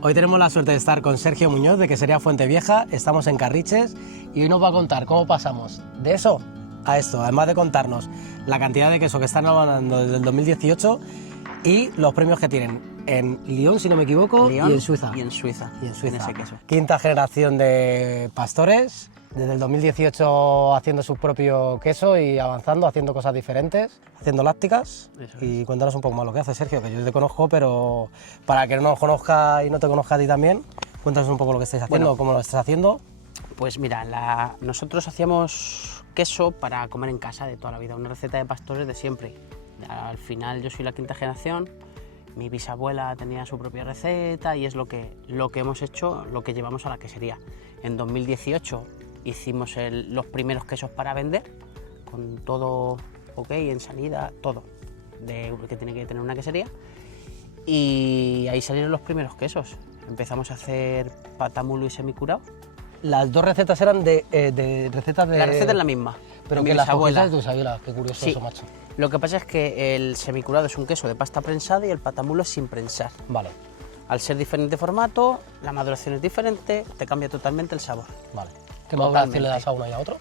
Hoy tenemos la suerte de estar con Sergio Muñoz de Quesería Fuente Vieja, estamos en Carriches y hoy nos va a contar cómo pasamos de eso a esto, además de contarnos la cantidad de queso que están elaborando desde el 2018 y los premios que tienen en Lyon, si no me equivoco, Lyon y en Suiza. Y en Suiza, Y en Suiza. en ese queso. Quinta generación de pastores, desde el 2018 haciendo su propio queso y avanzando, haciendo cosas diferentes, haciendo lácticas. Eso Y cuéntanos un poco más lo que hace Sergio, que yo te conozco, pero para que no nos conozca y no te conozca a ti también, cuéntanos un poco lo que estáis haciendo, cómo lo estás haciendo. Pues mira, nosotros hacíamos queso para comer en casa de toda la vida, una receta de pastores de siempre. Al final yo soy la quinta generación, mi bisabuela tenía su propia receta y es lo que hemos hecho, lo que llevamos a la quesería. En 2018 hicimos los primeros quesos para vender, con todo ok, en salida, todo que tiene que tener una quesería. Y ahí salieron los primeros quesos. Empezamos a hacer patamulo y semicurado. Las dos recetas eran de recetas de... La receta es la misma. Pero mi que las bisabuela. cogiste de tu abuela, qué curioso Sí. eso, macho. Lo que pasa es que el semicurado es un queso de pasta prensada y el patamulo es sin prensar. Vale, Al ser diferente formato, la maduración es diferente, te cambia totalmente el sabor. vale. ¿Qué maduración Totalmente. le das a uno y a otro?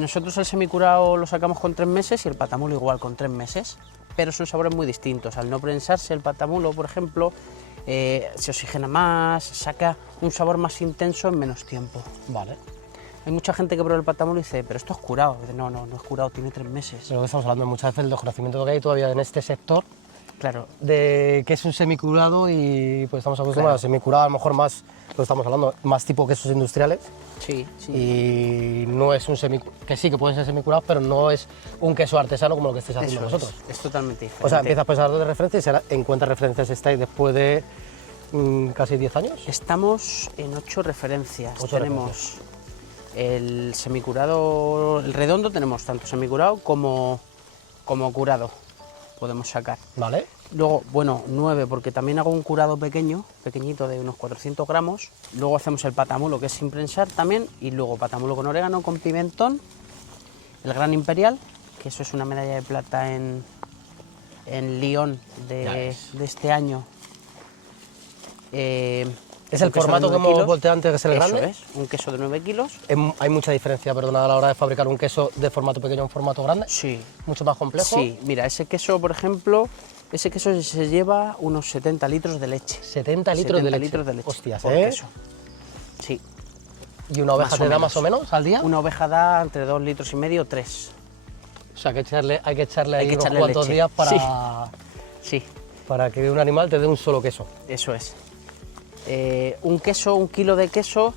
Nosotros el semicurado lo sacamos con 3 meses y el patamulo igual con 3 meses, pero son sabores muy distintos. Al no prensarse el patamulo, por ejemplo, se oxigena más, saca un sabor más intenso en menos tiempo. Vale. Hay mucha gente que prueba el patamulo y dice, pero esto es curado. Dice, no es curado, tiene 3 meses. Pero estamos hablando muchas veces del desconocimiento que hay todavía en este sector, Claro, de que es un semicurado y pues estamos acostumbrados a semicurado, a lo mejor más, lo estamos hablando, más tipo quesos industriales sí. y no es un que sí que pueden ser semicurados, pero no es un queso artesano como lo que estáis haciendo Eso vosotros. es totalmente diferente. O sea, empiezas pues a dar de referencias y ahora en cuántas referencias estáis después de casi 10 años. Estamos en 8 referencias. 8 tenemos el semicurado, el redondo, tenemos tanto semicurado como curado. Podemos sacar. Vale. Luego, bueno, 9, porque también hago un curado pequeñito de unos 400 gramos. Luego hacemos el patamulo, que es sin prensar también. Y luego patamulo con orégano, con pimentón. El gran imperial, que eso es una medalla de plata en Lyon de este año. Es el formato que hemos volteado antes, que es el grande. Eso es, un queso de 9 kilos. Hay mucha diferencia, perdona, a la hora de fabricar un queso de formato pequeño a un formato grande. Sí. Mucho más complejo. Sí, mira, ese queso, por ejemplo, ese queso se lleva unos 70 litros de leche. 70 litros de 70 leche. litros de leche Hostias, por ¿eh? queso. Sí. ¿Y una oveja Más o te da menos. más o menos al día? Una oveja da entre 2 litros y medio, 3. O sea, hay que echarle Hay ahí que unos echarle cuantos leche. días Sí, para que un animal te dé un solo queso. eso es. Un kilo de queso,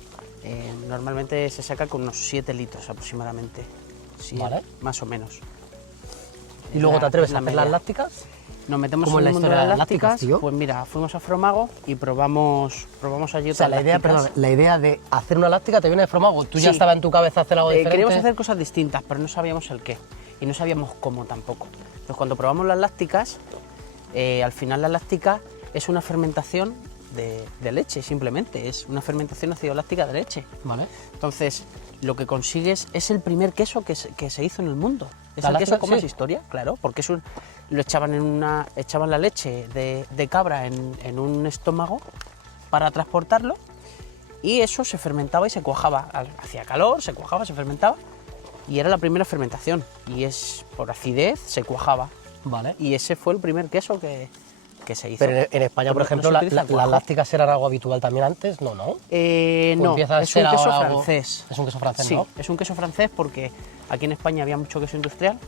normalmente se saca con unos 7 litros aproximadamente. Sí, Vale. más o menos. ¿Y luego te atreves Es a la hacer las media. lácticas? Nos metemos ¿Cómo en es la el mundo de historia las de las lácticas, lácticas. tío? Pues mira, fuimos a Fromago y probamos allí O sea, otras la idea, lácticas. perdón, la idea de hacer una láctica te viene de Fromago. Tú ya Sí. estaba en tu cabeza hacer algo diferente. Queríamos hacer cosas distintas, pero no sabíamos el qué y no sabíamos cómo tampoco. Entonces, cuando probamos las lácticas, al final la láctica es una fermentación de leche, simplemente. Es una fermentación ácido láctica de leche. Vale. Entonces, lo que consigues es el primer queso que se hizo en el mundo. Es ¿La el láctica? queso con más Sí. historia, claro, porque lo echaban la leche de cabra en un estómago para transportarlo y eso se fermentaba y se cuajaba. Hacía calor, se cuajaba, se fermentaba y era la primera fermentación. Y por acidez se cuajaba. Vale. Y ese fue el primer queso que se hizo. Pero en España, por No ejemplo, se utiliza las cuajo. lácticas eran algo habitual también antes, ¿no? No, empieza a es ser un queso ahora algo- francés. Es un queso francés, Sí, ¿no? es un queso francés porque aquí en España había mucho queso industrial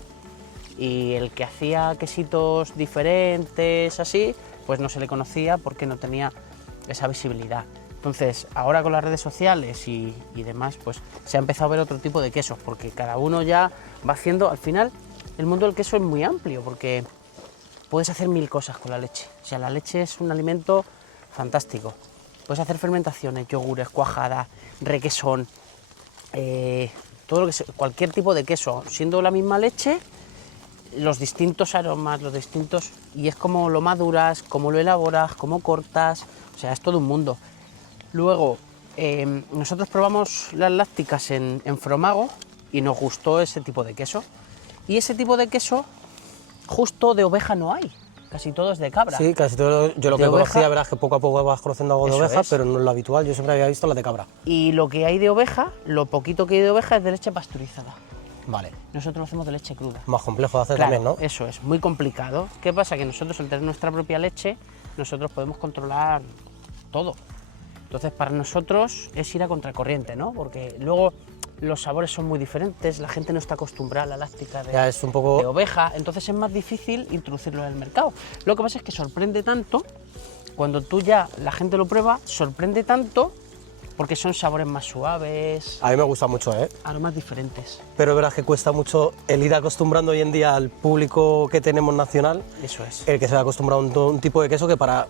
y el que hacía quesitos diferentes así, pues no se le conocía porque no tenía esa visibilidad. Entonces, ahora con las redes sociales y demás, pues se ha empezado a ver otro tipo de quesos porque cada uno ya va haciendo, al final, el mundo del queso es muy amplio porque puedes hacer 1000 cosas con la leche. O sea, la leche es un alimento fantástico. Puedes hacer fermentaciones, yogures, cuajada, requesón, cualquier tipo de queso, siendo la misma leche, los distintos aromas, y es como lo maduras, cómo lo elaboras, cómo cortas, o sea, es todo un mundo. Luego, nosotros probamos las lácticas en Fromago y nos gustó ese tipo de queso. Y ese tipo de queso, justo de oveja no hay. casi todo es de cabra. Sí, casi todo. Yo lo De que oveja. conocía, verás que poco a poco vas conociendo algo de Eso oveja, es. pero no es lo habitual. Yo siempre había visto la de cabra. Y lo que hay de oveja, lo poquito que hay de oveja es de leche pasteurizada. Vale. Nosotros lo hacemos de leche cruda. Más complejo de hacer Claro, también, ¿no? eso es, muy complicado. ¿Qué pasa? Que nosotros al tener nuestra propia leche, nosotros podemos controlar todo. Entonces para nosotros es ir a contracorriente, ¿no? Porque luego los sabores son muy diferentes, la gente no está acostumbrada a la láctica Ya es un poco. de oveja, entonces es más difícil introducirlo en el mercado. Lo que pasa es que sorprende tanto, cuando tú ya la gente lo prueba, sorprende tanto porque son sabores más suaves, A mí me gusta mucho, ¿eh? aromas diferentes. Pero es verdad que cuesta mucho el ir acostumbrando hoy en día al público que tenemos nacional, Eso es. el que se ha acostumbrado a un tipo de queso que para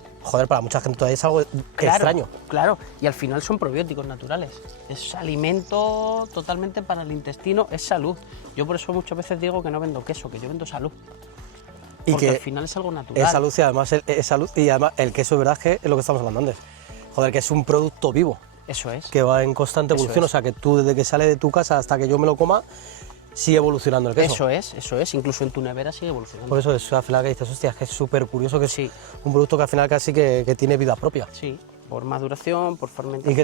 mucha gente todavía es algo extraño. Claro, y al final son probióticos naturales. Es alimento totalmente para el intestino, es salud. Yo por eso muchas veces digo que no vendo queso, que yo vendo salud. Y Porque que al final es algo natural. es salud y además es salud y además el queso, verdad que es lo que estamos hablando antes. Joder, que es un producto vivo, Eso es. que va en constante Eso evolución, es. o sea que tú desde que sale de tu casa hasta que yo me lo coma, sigue evolucionando el queso. Eso es. Incluso en tu nevera sigue evolucionando. Por eso es al final que dices, hostia, es que es súper curioso que es Sí. un producto que al final casi que tiene vida propia. Sí, por maduración, por fermentación. ¿Y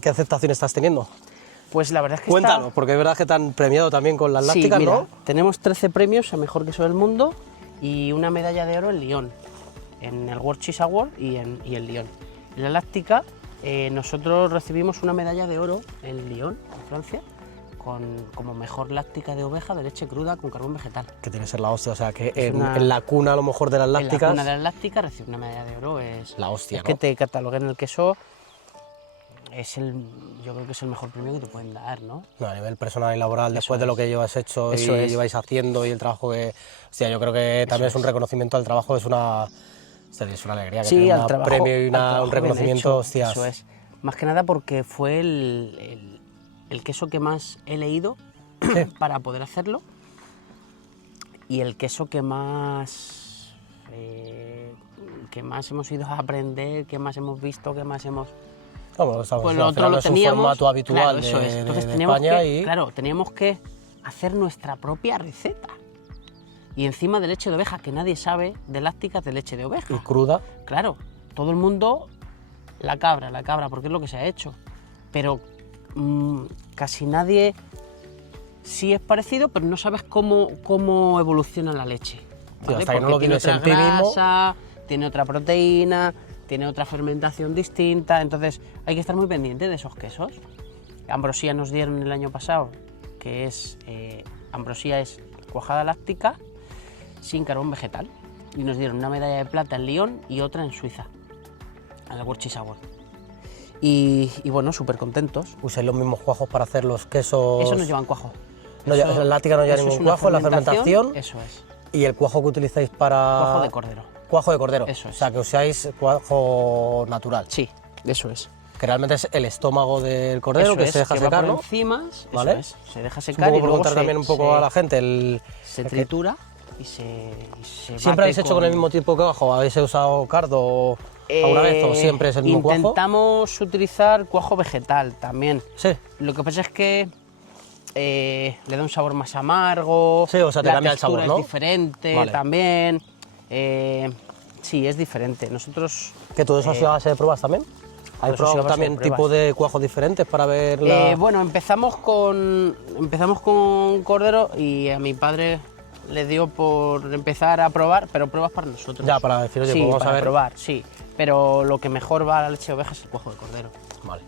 qué aceptación estás teniendo? Pues la verdad es que Cuéntanos, porque es verdad que te han premiado también con las Sí, lácticas, mira, ¿no? tenemos 13 premios a mejor queso del mundo y una medalla de oro en Lyon, en el World Cheese Award y en Lyon. En la láctica, nosotros recibimos una medalla de oro en Lyon, en Francia, como mejor láctica de oveja de leche cruda con carbón vegetal. Que tiene que ser la hostia, o sea que Es en la cuna a lo mejor de las En la lácticas, cuna de la láctica recibir una medalla de oro es la hostia, es ¿no? que te cataloguen el queso. Yo creo que es el mejor premio que te pueden dar, ¿no? No, a nivel personal y laboral, Eso después de lo que llevas hecho Eso y es. lleváis haciendo y el trabajo que... Hostia, yo creo que también es un reconocimiento al trabajo, es una alegría que Sí, tener al un trabajo, premio y al trabajo un reconocimiento, bien hecho, hostias. Eso es. Más que nada porque fue el queso que más he leído para poder hacerlo y el queso que más hemos ido a aprender, que más hemos visto, que más hemos... Vamos, estamos, Pues al lo final otro lo es un teníamos, formato habitual claro, eso de, es. de- Entonces de teníamos España que, y... claro, teníamos que hacer nuestra propia receta. Y encima de leche de oveja, que nadie sabe de lácticas de leche de oveja. y cruda. Claro, todo el mundo, la cabra, porque es lo que se ha hecho. Pero casi nadie sí es parecido, pero no sabes cómo evoluciona la leche. Tío, hasta que no Porque lo tiene vives otra en ti mismo. grasa, tiene otra proteína, tiene otra fermentación distinta, entonces hay que estar muy pendiente de esos quesos. Ambrosía nos dieron el año pasado, que es Ambrosía es cuajada láctica sin carbón vegetal, y nos dieron una medalla de plata en Lyon y otra en Suiza, en la World Cheese Award. Y bueno, súper contentos. Usáis los mismos cuajos para hacer los quesos. Eso nos llevan cuajo. No, en la láctica no lleva eso es ningún una cuajo, la fermentación. Eso es, Y el cuajo que utilizáis para... cuajo de cordero. Cuajo de cordero. Eso es. O sea, que usáis cuajo natural. Sí, eso es. Que realmente es el estómago del cordero Eso que es, se deja que va secar, por ¿no? enzimas, ¿Vale? eso es, se deja Un secar poco y por luego contar también un poco a la gente. se tritura y se ¿Siempre bate habéis hecho con el mismo tipo de cuajo? ¿Habéis usado cardo alguna vez o siempre es el mismo cuajo? Intentamos utilizar cuajo vegetal también. Sí. Lo que pasa es que le da un sabor más amargo. Sí, o sea, te la cambia el sabor, textura ¿no? es diferente Vale. también. Sí, es diferente. Nosotros ¿Que todo eso ha sido a base de pruebas también? ¿Habéis todo eso ha sido probado a base de también pruebas. tipos de cuajos diferentes para ver la...? bueno, empezamos con cordero y a mi padre le dio por empezar a probar, pero pruebas para nosotros. Ya, para decir, oye, sí, pues vamos para a ver. probar, sí. Pero lo que mejor va a la leche de oveja es el cuajo de cordero. Vale.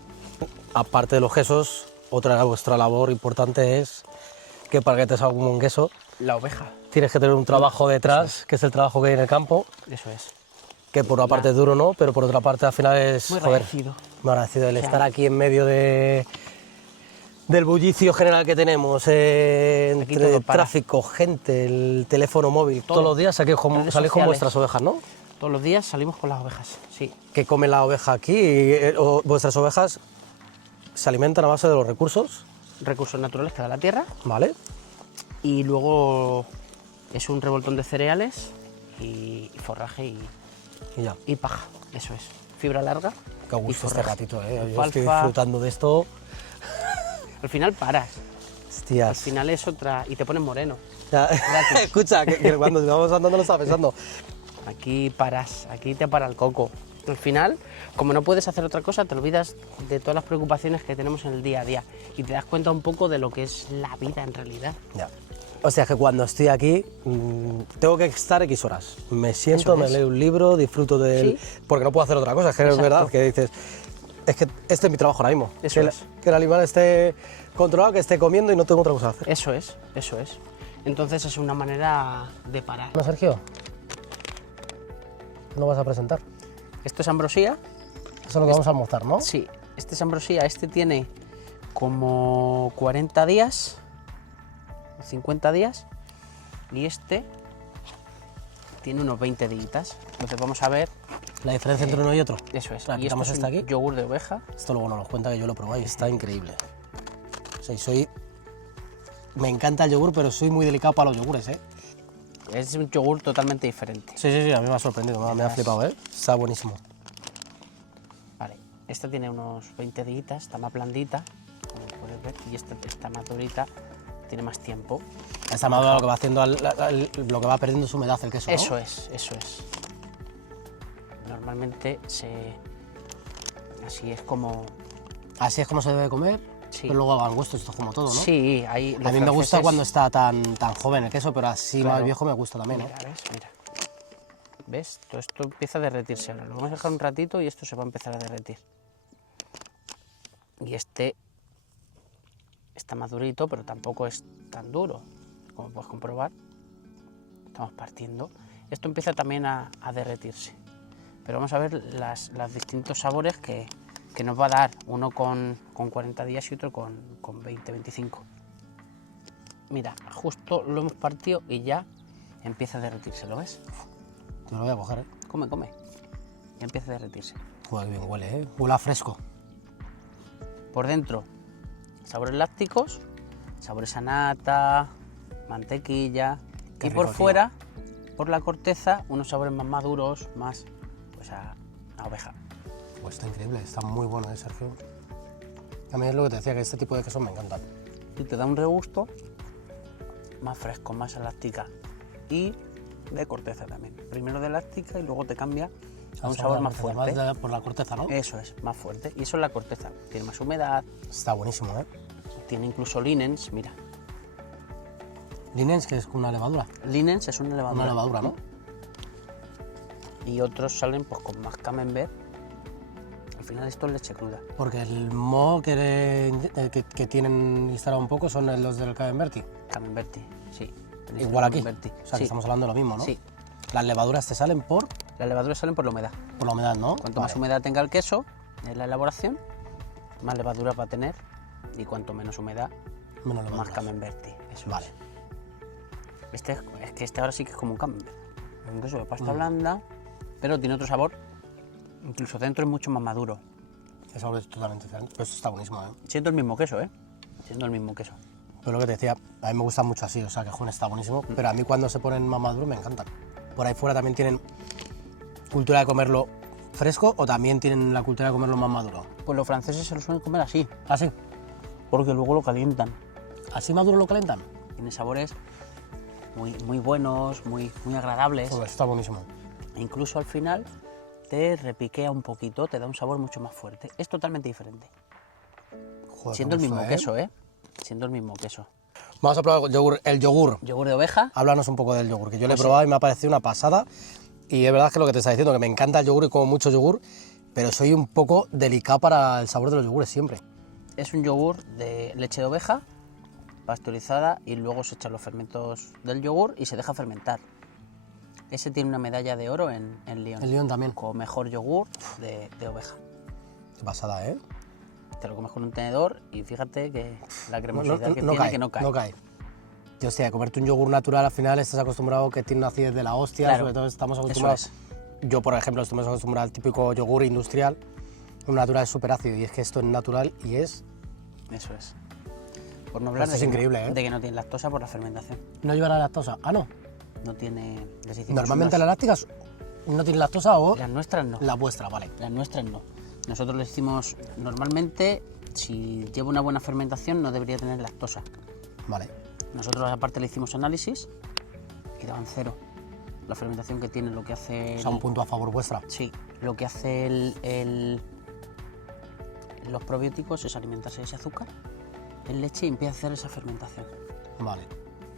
Aparte de los quesos, otra de vuestra labor importante es que para que te salga un buen queso La oveja, tienes que tener un trabajo detrás, que es el trabajo que hay en el campo, eso es. que por una parte es duro, ¿no? Pero por otra parte al final es, Muy joder, agradecido. muy agradecido el O sea, estar aquí en medio del bullicio general que tenemos, todo entre para. tráfico, gente, el teléfono móvil, Todo. todos los días salís con Redes vuestras sociales. ovejas, ¿no? Todos los días salimos con las ovejas, sí. ¿Qué come la oveja aquí? Vuestras ovejas se alimentan a base de los recursos, Recursos naturales que da la tierra ¿vale? y luego es un revoltón de cereales y forraje Y ya. y paja, eso es. Fibra larga. Qué y gusto este forraje. ratito, ¿eh? Yo estoy Alfalfa. disfrutando de esto. Al final paras. Al Hostias. final es otra. Y te pones moreno. Ya, escucha, que cuando íbamos andando lo estaba pensando. Aquí paras, aquí te para el coco. Al final, como no puedes hacer otra cosa, te olvidas de todas las preocupaciones que tenemos en el día a día y te das cuenta un poco de lo que es la vida en realidad. Ya. O sea que cuando estoy aquí tengo que estar X horas. Me siento, Eso me es. leo un libro, disfruto de él, Sí. porque no puedo hacer otra cosa. Es que es Exacto. verdad que dices, es que este es mi trabajo ahora mismo. Eso que, es. que el animal esté controlado, que esté comiendo y no tengo otra cosa que hacer. Eso es, eso es. Entonces es una manera de parar. Bueno, Sergio, ¿no vas a presentar? Esto es ambrosía. Eso es lo que vamos a mostrar, ¿no? Sí, este es ambrosía. Este tiene como 40 días, 50 días. Y este tiene unos 20 días. Entonces vamos a ver. La diferencia entre uno y otro. Eso es. Ahora, Y esto quitamos es esta un aquí. yogur de oveja. Esto luego nos lo cuenta, que yo lo he probado y está increíble. O sea, y me encanta el yogur, pero soy muy delicado para los yogures, ¿eh? Es un yogur totalmente diferente. Sí, a mí me ha sorprendido, me ha flipado, ¿eh? Está buenísimo. Vale, esta tiene unos 20 días, está más blandita, como puedes ver, y esta está más durita, tiene más tiempo. Esta madura lo que va haciendo, lo que va perdiendo su humedad el queso, ¿no? Eso es, eso es. Normalmente así es como... Así es como se debe comer, Sí. pero luego van gustos, esto es como todo, ¿no? Sí, hay... A mí me gusta cuando está tan joven el queso, pero así Claro. más viejo me gusta también, ¿eh? Mira, ¿ves? Mira. ¿Ves? Todo esto empieza a derretirse ahora. Lo vamos a dejar un ratito y esto se va a empezar a derretir. Y este está más durito, pero tampoco es tan duro. Como puedes comprobar, estamos partiendo. Esto empieza también a derretirse. Pero vamos a ver los distintos sabores que nos va a dar. Uno con 40 días y otro con 20, 25. Mira, justo lo hemos partido y ya empieza a derretirse, ¿lo ves? Yo lo voy a coger, ¿eh? Come, come. Ya empieza a derretirse. Joder, qué bien huele, ¿eh? Huele a fresco. Por dentro, sabores lácticos, sabores a nata, mantequilla. Qué Y por rico, tío. fuera, por la corteza, unos sabores más maduros, más pues a oveja. Pues está increíble, está muy bueno, ¿eh, Sergio? A mí es lo que te decía, que este tipo de quesos me encantan. Y te da un regusto más fresco, más elástica. Y de corteza también. Primero de elástica y luego te cambia a un sabor más fuerte. Además por la corteza, ¿no? Eso es, más fuerte. Y eso es la corteza. Tiene más humedad, Está buenísimo, ¿eh? tiene incluso linens, mira. Linens, que es una levadura. Linens es una levadura. Una levadura, ¿no? Y otros salen pues con más camembert. Al final esto es leche cruda. Porque el moho que tienen instalado un poco son los del Camemberti. Camemberti, sí. Igual aquí. Camemberti. O sea, que Sí, estamos hablando de lo mismo, ¿no? sí. Las levaduras te salen por Las levaduras salen por la humedad. la humedad, ¿no? Cuanto más humedad tenga el queso en la elaboración, más levadura va a tener. Y cuanto menos humedad, Menos más levaduras. camemberti. Eso Vale. es. Es que este ahora sí que es como un camembert. Es un queso de pasta blanda, pero tiene otro sabor. Incluso dentro es mucho más maduro. El sabor es totalmente diferente. Pero esto está buenísimo, ¿eh? Siendo el mismo queso, ¿eh? Siendo el mismo queso. Pero lo que te decía, a mí me gusta mucho así, o sea, que Jun está buenísimo. Pero a mí cuando se ponen más maduros me encantan. Por ahí fuera también tienen cultura de comerlo fresco o también tienen la cultura de comerlo más maduro. Pues los franceses se lo suelen comer así, ¿Así? porque luego lo calientan. ¿Así maduro lo calentan? Tiene sabores muy buenos, muy agradables. Pues está buenísimo. E incluso al final te repiquea un poquito, te da un sabor mucho más fuerte. Es totalmente diferente. Joder, Siendo el qué mismo gusto, queso, ¿eh? Siendo el mismo queso. Vamos a probar el yogur. El yogur. Yogur de oveja. Háblanos un poco del yogur, que yo lo he Pues sí. probado y me ha parecido una pasada. Y es verdad que lo que te está diciendo, que me encanta el yogur y como mucho yogur, pero soy un poco delicado para el sabor de los yogures siempre. Es un yogur de leche de oveja, pasteurizada, y luego se echan los fermentos del yogur y se deja fermentar. Ese tiene una medalla de oro en Lyon. El Lyon también. Como mejor yogur de oveja. Qué pasada, ¿eh? Te lo comes con un tenedor y fíjate que la cremosidad que no tiene cae, que no cae. No cae. Yo, hostia, comerte un yogur natural al final estás acostumbrado que tiene una acidez de la hostia, Claro, sobre todo estamos eso acostumbrados. Yo, por ejemplo, estoy más acostumbrado al típico yogur industrial. Un natural es súper ácido y es que esto es natural y es... Eso es. Por no hablar Esto es de, increíble, ¿eh? de que no tiene lactosa por la fermentación. ¿No lleva la lactosa? Ah, no. No tiene... les hicimos Normalmente las lácticas no tienen lactosa o Las nuestras no. la vuestra, vale. Las nuestras no. Nosotros les decimos, normalmente, si lleva una buena fermentación, no debería tener lactosa. Vale. Nosotros aparte le hicimos análisis y daban 0. La fermentación que tiene, lo que hace... O sea, un punto a favor vuestra. Sí, lo que hace los probióticos es alimentarse de ese azúcar en leche y empieza a hacer esa fermentación. Vale.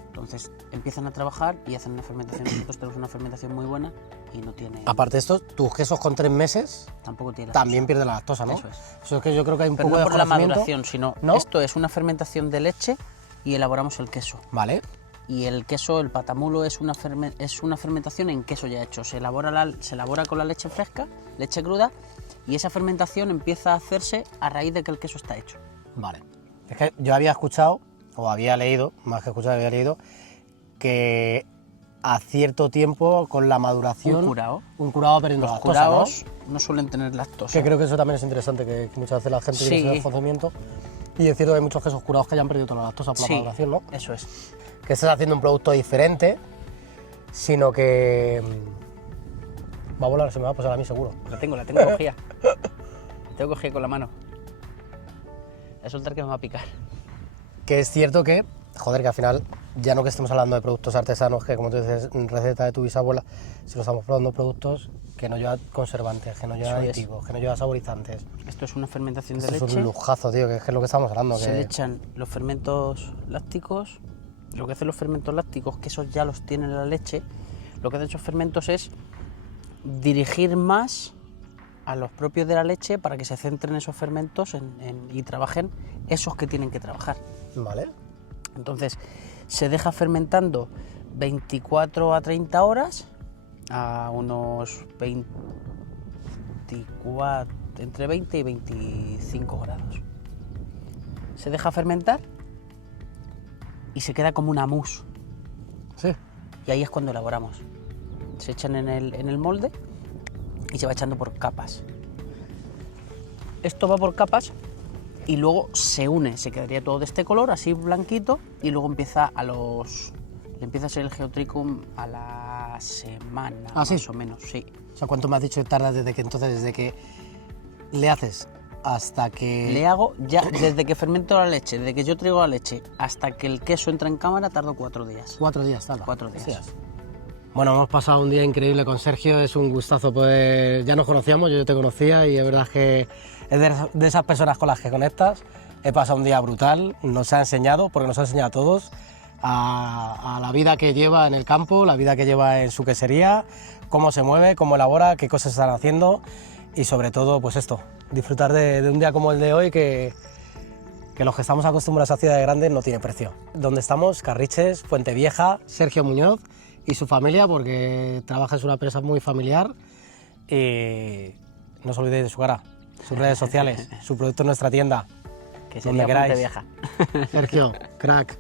Entonces empiezan a trabajar y hacen una fermentación. Nosotros tenemos una fermentación muy buena y no tiene... Aparte de esto, tus quesos con 3 meses Tampoco tiene también pierden la lactosa, ¿no? Eso es. Eso es que yo creo que hay un Pero poco no de por la desconocimiento. maduración, sino ¿No? esto es una fermentación de leche y elaboramos el queso. Vale. Y el queso, el patamulo, es una fermentación en queso ya hecho. Se elabora con la leche fresca, leche cruda, y esa fermentación empieza a hacerse a raíz de que el queso está hecho. Vale. Es que yo había escuchado, o había leído, más que escuchado, había leído, que a cierto tiempo con la maduración... Un curado va perdiendo Los lactosa, curados no suelen tener lactosa. Que creo que eso también es interesante, que muchas veces la gente tiene Sí. ese desconocimiento. Y es cierto que hay muchos quesos curados que hayan perdido toda la lactosa por la Sí, maduración, ¿no? eso es. Que estás haciendo un producto diferente, sino que... va a volar, se me va a pasar a mí seguro. La tengo cogida. Tengo cogida con la mano. Voy a soltar que me va a picar. Que es cierto que, joder, que al final, ya no que estemos hablando de productos artesanos, que como tú dices, receta de tu bisabuela, si lo estamos probando productos que no llevan conservantes, que no llevan Eso es. aditivos, que no llevan saborizantes. Esto es una fermentación de Esto es leche. un lujazo, tío, que es lo que estamos hablando. Se que... le echan los fermentos lácticos. Lo que hacen los fermentos lácticos, que esos ya los tiene la leche, lo que hacen esos fermentos es dirigir más a los propios de la leche para que se centren esos fermentos y trabajen esos que tienen que trabajar. Vale. Entonces se deja fermentando 24 a 30 horas a unos 24, entre 20 y 25 grados. Se deja fermentar y se queda como una mousse. Sí. Y ahí es cuando elaboramos. Se echan en el molde y se va echando por capas. Esto va por capas y luego se une, se quedaría todo de este color, así blanquito, y luego empieza le empieza a ser el geotricum a la semana, ¿Ah, sí? más o menos, sí. O sea, ¿cuánto me has dicho que tardas desde que le haces hasta que... Le hago ya, desde que fermento la leche, desde que yo traigo la leche, hasta que el queso entra en cámara, tardo 4 días. 4 días, tarda. 4 días. Hostias. Bueno, hemos pasado un día increíble con Sergio, es un gustazo poder... Ya nos conocíamos, yo te conocía y es verdad que es de esas personas con las que conectas. He pasado un día brutal, nos ha enseñado, porque nos ha enseñado a todos, a la vida que lleva en el campo, la vida que lleva en su quesería, cómo se mueve, cómo elabora, qué cosas están haciendo y sobre todo, pues esto, disfrutar de un día como el de hoy que los que estamos acostumbrados a ciudades grandes no tiene precio. Donde estamos, Carriches, Fuente Vieja, Sergio Muñoz y su familia, porque trabaja en una empresa muy familiar. Y no os olvidéis de su cara, sus redes sociales, su producto en nuestra tienda, Que donde sería queráis. Fuente Vieja. Sergio, crack.